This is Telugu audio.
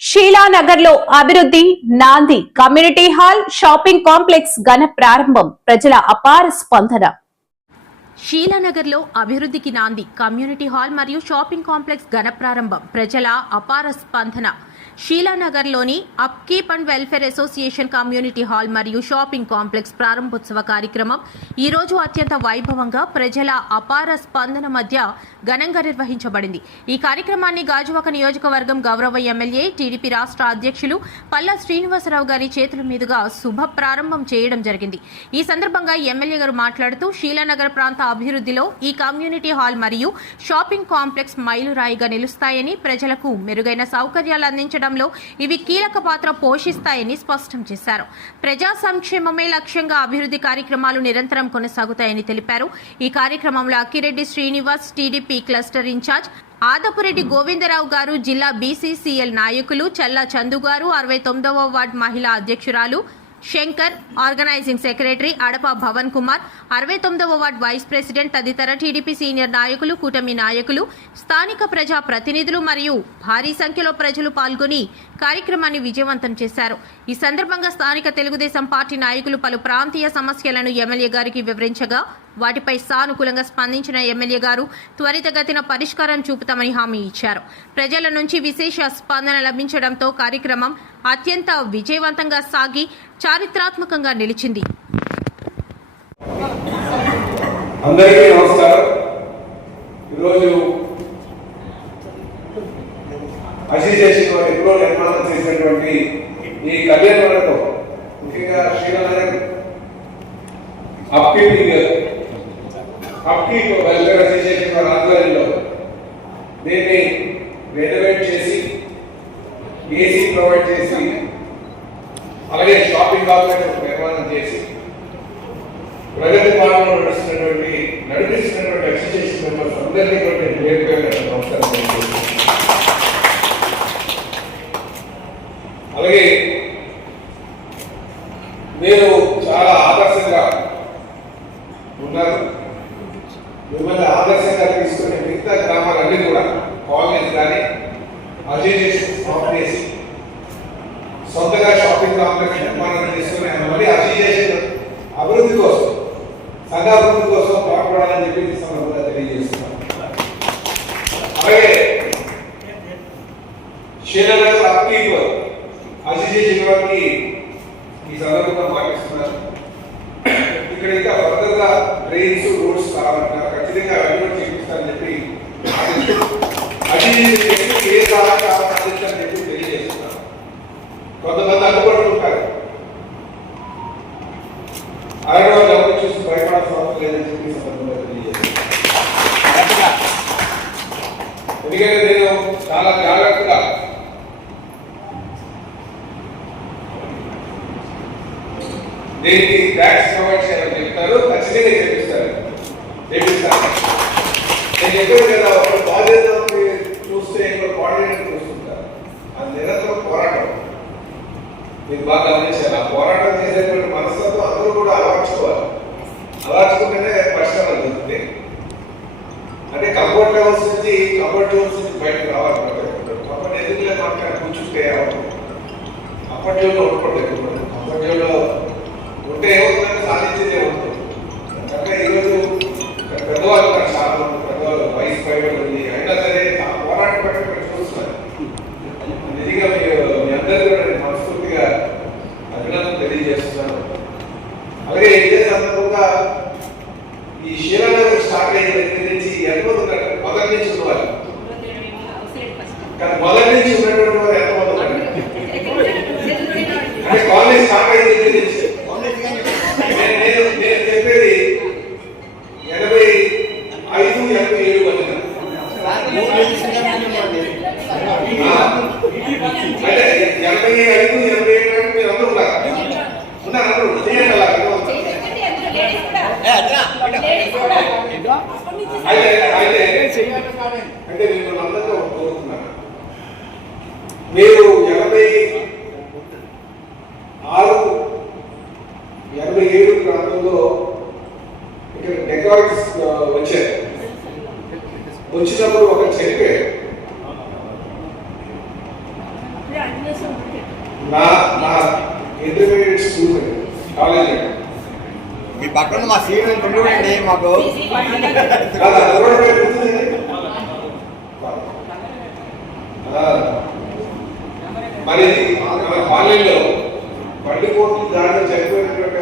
షీలానగర్ లో అభివృద్ధి నాంది కమ్యూనిటీ హాల్ షాపింగ్ కాంప్లెక్స్ ఘన ప్రారంభం ప్రజల అపార స్పందన. షీలానగర్ లో అభివృద్ధికి నాంది కమ్యూనిటీ హాల్ మరియు షాపింగ్ కాంప్లెక్స్ ఘన ప్రారంభం ప్రజల అపార స్పందన. షీలానగర్ లోని up keep and welfare association community hall మరియు షాపింగ్ కాంప్లెక్స్ ప్రారంభోత్సవ కార్యక్రమం ఈ రోజు అత్యంత వైభవంగా ప్రజల అపార స్పందన మధ్య ఘనంగా నిర్వహించబడింది. ఈ కార్యక్రమాన్ని గాజువాక నియోజకవర్గం గౌరవ ఎమ్మెల్యే టీడీపీ రాష్ట్ర అధ్యక్షులు పల్లా శ్రీనివాసరావు గారి చేతుల మీదుగా శుభ ప్రారంభం చేయడం జరిగింది. ఈ సందర్భంగా ఎమ్మెల్యే గారు మాట్లాడుతూ షీలానగర్ ప్రాంత అభివృద్ధిలో ఈ కమ్యూనిటీ హాల్ మరియు షాపింగ్ కాంప్లెక్స్ మైలురాయిగా నిలుస్తాయని, ప్రజలకు మెరుగైన సౌకర్యాలు అందించడంలో ఇవి కీలక పాత్ర పోషిస్తాయని స్పష్టం చేశారు. ప్రజా సంక్షేమమే లక్ష్యంగా అభివృద్ధి కార్యక్రమాలు నిరంతరం కొనసాగుతాయని తెలిపారు. ఈ కార్యక్రమంలో Akkireddy Srinivas TDP cluster incharge, Adapureddy Govindarao garu, జిల్లా బీసీసీఎల్ నాయకులు చల్లా చందు గారు, 69వ వార్డు మహిళా అధ్యక్షురాలు శంకర్, ఆర్గనైజింగ్ సెక్రటరీ అడప భవన్ కుమార్, 69వ వార్డు వైస్ ప్రెసిడెంట్ తదితర టీడీపీ సీనియర్ నాయకులు, కూటమి నాయకులు, స్థానిక ప్రజా ప్రతినిధులు మరియు భారీ సంఖ్యలో ప్రజలు పాల్గొని కార్యక్రమాన్ని విజయవంతం చేశారు. ఈ సందర్భంగా స్థానిక తెలుగుదేశం పార్టీ నాయకులు పలు ప్రాంతీయ సమస్యలను ఎమ్మెల్యే గారికి వివరించగా వాటిపై సానుకూలంగా స్పందించిన ఎమ్మెల్యే గారు త్వరితగతిన పరిష్కారం చూపుతామని హామీ ఇచ్చారు. ప్రజల నుంచి విశేష స్పందన లభించడంతో కార్యక్రమం అత్యంత విజయవంతంగా సాగి చారిత్రాత్మకంగా నిలిచింది. అందరికీ నమస్కారం. ఈరోజు అసోసియేషన్ ఎప్పుడో నిర్మాణం చేసినటువంటి ఈ కళ్యాణంలో ముఖ్యంగా శ్రీనగర్ అప్కీ వెల్ఫేర్ అసోసియేషన్ వారి ఆధ్వర్యంలో దీన్ని రెనోవేట్ చేసి ఏసీ ప్రొవైడ్ చేసి అలాగే షాపింగ్ కాంప్లెక్స్ నిర్మాణం చేసి ప్రగతి మార్గంలో నడిపిస్తున్నటువంటి అసోసియేషన్ మెంబర్స్ అందరినీ కూడా పేరు పేరు నమస్కారం. అలాగే మీరు చాలా ఆదర్శంగా ఉన్నారు. మిమ్మల్ని ఆదర్శంగా తీసుకునే మిగతా గ్రామాలన్నీ కూడా కాలనీస్ కానీ అసోసియేషన్ ఫామ్ చేసి సొంతగా షాపింగ్ కాంప్లెక్స్ నిర్మాణం చేసుకుని మళ్ళీ అసోసియేషన్ అభివృద్ధి కోసం, సంఘ అభివృద్ధి కోసం పాటుపడాలని చెప్పి ఈ సందర్భంగా తెలియజేస్తున్నాం. అలాగే షీలానగర్ అప్కీప్ అసోసియేషన్ వారికి ఈ సందర్భంగా పాటిస్తున్నారు. ఇక్కడ ఇంకా ఫర్దర్గా ట్రైన్స్, రోడ్స్ కావాలంటారు, ఖచ్చితంగా అభివృద్ధి చేపిస్తారని చెప్పి అసోసియేషన్ ఏ సహాయం కావాలని చెప్పి తెలియజేస్తున్నారు. కొంతమంది అడ్డుపడుతుంటారు, అలాగే ఎవరు చూసి భయపడాల్సిన అవసరం లేదని చెప్పి సందర్భంగా తెలియజేస్తున్నారు. ఎందుకంటే నేను చాలా జాగ్రత్తగా దీనికి ట్యాక్స్ ప్రొవైడ్ చేయాలని చెప్తారు, ఖచ్చితంగా చేపిస్తారు. నేను చెప్పాను కదా, ఒక బాధ్యత చూస్తే ఇంకో కోఆర్డినేటర్ చూస్తుంటారు. అది నిరంతరం పోరాటం. మీరు బాగా గమనించారు. ఆ పోరాటం చేసేటువంటి మనస్తత్వం అందరూ కూడా అలవర్చుకోవాలి. అలవర్చుకుంటేనే పరిష్కారం జరుగుతుంది. అంటే కంఫర్ట్ లెవెల్స్ నుంచి బయటకు రావాలి. కంఫర్ట్ ఎందుకులే మాట్లాడి కూర్చుంటే కంఫర్ట్ జోన్లో ఉండకూడదు. కంఫర్ట్ జోన్లో ఉంటే ఏమవుతుందంటే సాధించేదే ఉంటుంది. అంటే ఈరోజు పెద్దవాళ్ళు చాలా మంది పెద్దవాళ్ళు వయసు పైబడి ఉంది, అయినా సరే ఆ పోరాటం పట్టి చూస్తున్నారు. నిజంగా మీ అందరూ కూడా నేను మనస్ఫూర్తిగా అభినందన తెలియజేస్తున్నాను. అలాగే ఇదే సందర్భంగా ఈ షీలానగర్ స్టార్ట్ అయిన దగ్గర నుంచి ఎంతమంది మొదటి నుంచి ఉన్నవాళ్ళు, కానీ మొదటి నుంచి ఉన్నటువంటి వారు ఎంతమంది ఉన్నారు అంటే కాలేజ్ స్టార్ట్ అయిన దగ్గర నుంచి నేను చెప్పేది 85, 87 మధ్యన. అంటే 85, 87 మీరు అందరూ ఉన్నారు. అందరూ చేయండి. అలా అంటే నేను అందరితో కోరుతున్నాను, మీరు 86, 87 ప్రాంతంలో ఇక్కడ డెకాయిట్స్ వచ్చారు. వచ్చినప్పుడు ఒక చనిపోయారు. నా ఇంటర్మీడియట్ స్కూల్ కాలేజ్ మీ పక్కన మా సీఎం ఉండండి మాకు మరి మన కాలేజీలో 20 కోట్ల దాడి చనిపోయినటువంటి